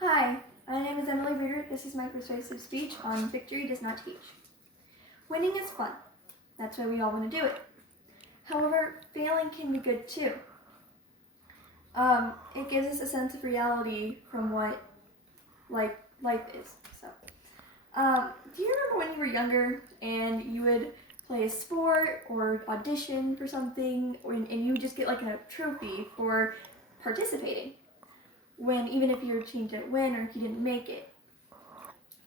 Hi, my name is Emily Reeder. This is my persuasive speech on Victory Does Not Teach. Winning is fun. That's why we all want to do it. However, failing can be good too. It gives us a sense of reality from what life is. Do you remember when you were younger and you would play a sport or audition for something and you would just get like a trophy for participating? When even if your team didn't win or if you didn't make it.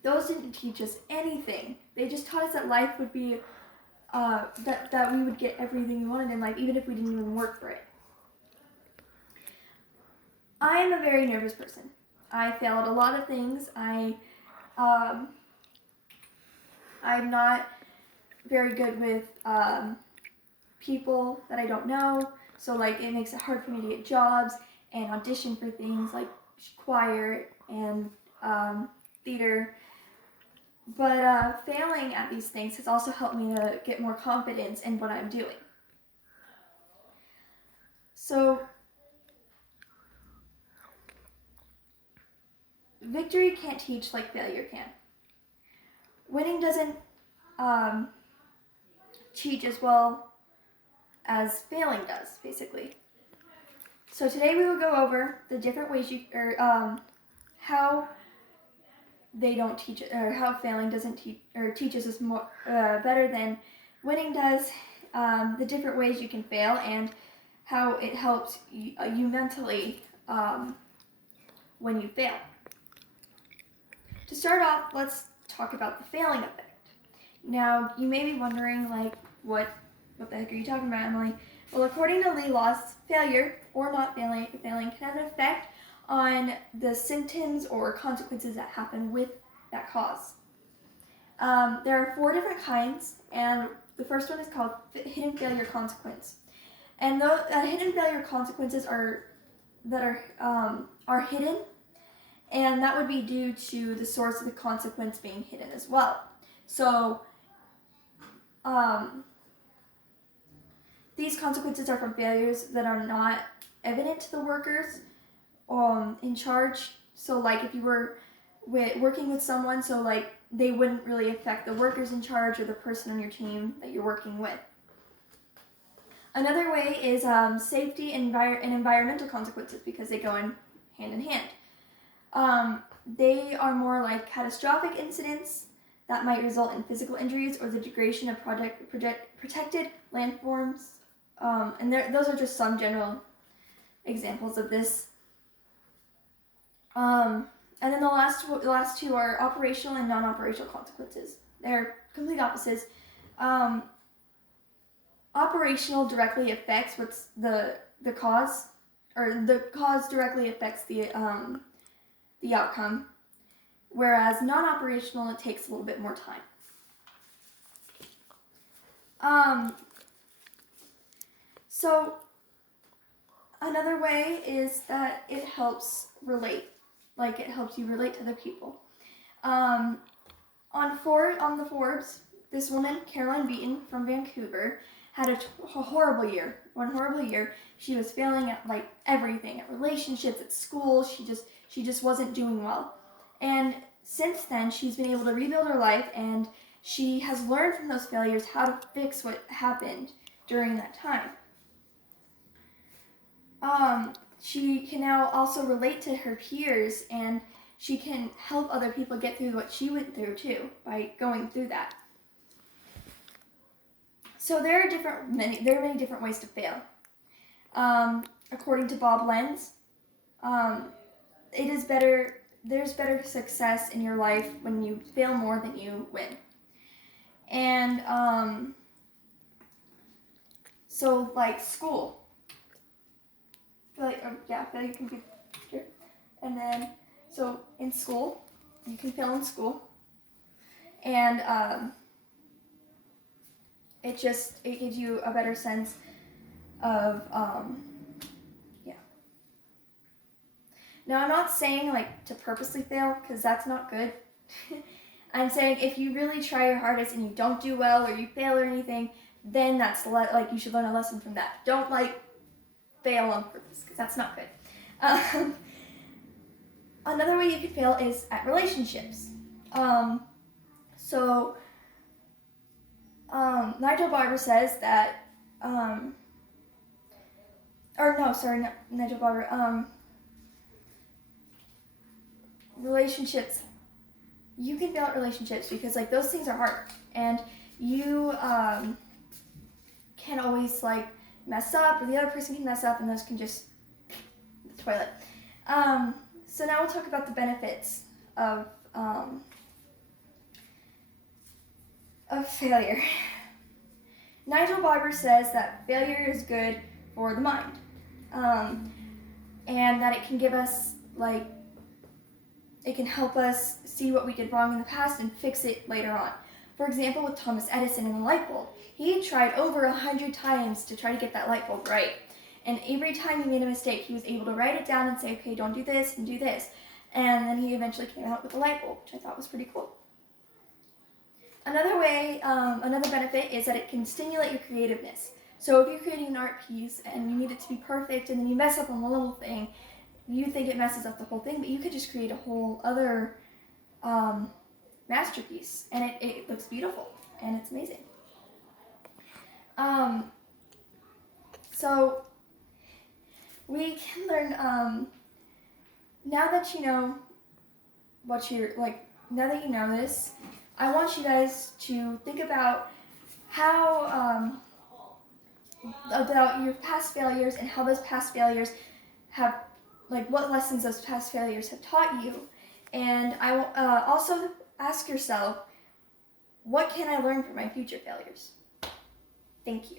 Those didn't teach us anything. They just taught us that life would be, that we would get everything we wanted in life, even if we didn't even work for it. I'm a very nervous person. I fail at a lot of things. I'm not very good with people that I don't know, so it makes it hard for me to get jobs and audition for things like choir and theater. But failing at these things has also helped me to get more confidence in what I'm doing. So, victory can't teach like failure can. Winning doesn't teach as well as failing does, basically. So today we will go over the different ways how they don't teach, or how failing doesn't teach, or teaches us more better than winning does. The different ways you can fail and how it helps you mentally when you fail. To start off, let's talk about the failing effect. Now, you may be wondering, what the heck are you talking about, Emily? Well, according to Lee Loss, failure or not failing can have an effect on the symptoms or consequences that happen with that cause. There are 4 different kinds, and the first one is called hidden failure consequence. And the hidden failure consequences are hidden, and that would be due to the source of the consequence being hidden as well. So, these consequences are from failures that are not evident to the workers in charge. So if you were working with someone, they wouldn't really affect the workers in charge or the person on your team that you're working with. Another way is safety and environmental consequences, because they go in hand. They are more like catastrophic incidents that might result in physical injuries or the degradation of protected landforms. And those are just some general examples of this. And then the last two are operational and non-operational consequences. They're complete opposites. Operational directly affects what's the cause, or the cause directly affects the outcome, whereas non-operational, it takes a little bit more time. So another way is that it helps relate, it helps you relate to the people. On the Forbes, this woman, Caroline Beaton from Vancouver, had a horrible year. One horrible year. She was failing at everything, at relationships, at school. She just wasn't doing well. And since then, she's been able to rebuild her life, and she has learned from those failures how to fix what happened during that time. She can now also relate to her peers, and she can help other people get through what she went through too by going through that. So there are many different ways to fail. According to Bob Lenz, there's better success in your life when you fail more than you win. And so school. Failure can be good. And then, so in school, you can fail in school. And it gives you a better sense of, Now, I'm not saying to purposely fail, because that's not good. I'm saying if you really try your hardest and you don't do well or you fail or anything, then that's you should learn a lesson from that. Don't fail on purpose, because that's not good. Another way you can fail is at relationships. So Nigel Barber says that, Nigel Barber, relationships, you can fail at relationships because like those things are hard, and you can always like mess up, or the other person can mess up, and those can just the toilet. So now we'll talk about the benefits of failure. Nigel Barber says that failure is good for the mind, and that it can give us like, it can help us see what we did wrong in the past and fix it later on. For example, with Thomas Edison and the light bulb, he tried over 100 times to try to get that light bulb right. And every time he made a mistake, he was able to write it down and say, okay, don't do this and do this. And then he eventually came out with the light bulb, which I thought was pretty cool. Another way, another benefit is that it can stimulate your creativeness. So if you're creating an art piece and you need it to be perfect and then you mess up on one little thing, you think it messes up the whole thing, but you could just create a whole other masterpiece, and it looks beautiful and it's amazing. So we can learn, now that you know what you're like, now that you know this, I want you guys to think about how about your past failures and how those past failures have, like, what lessons those past failures have taught you. And I will also ask yourself, what can I learn from my future failures? Thank you.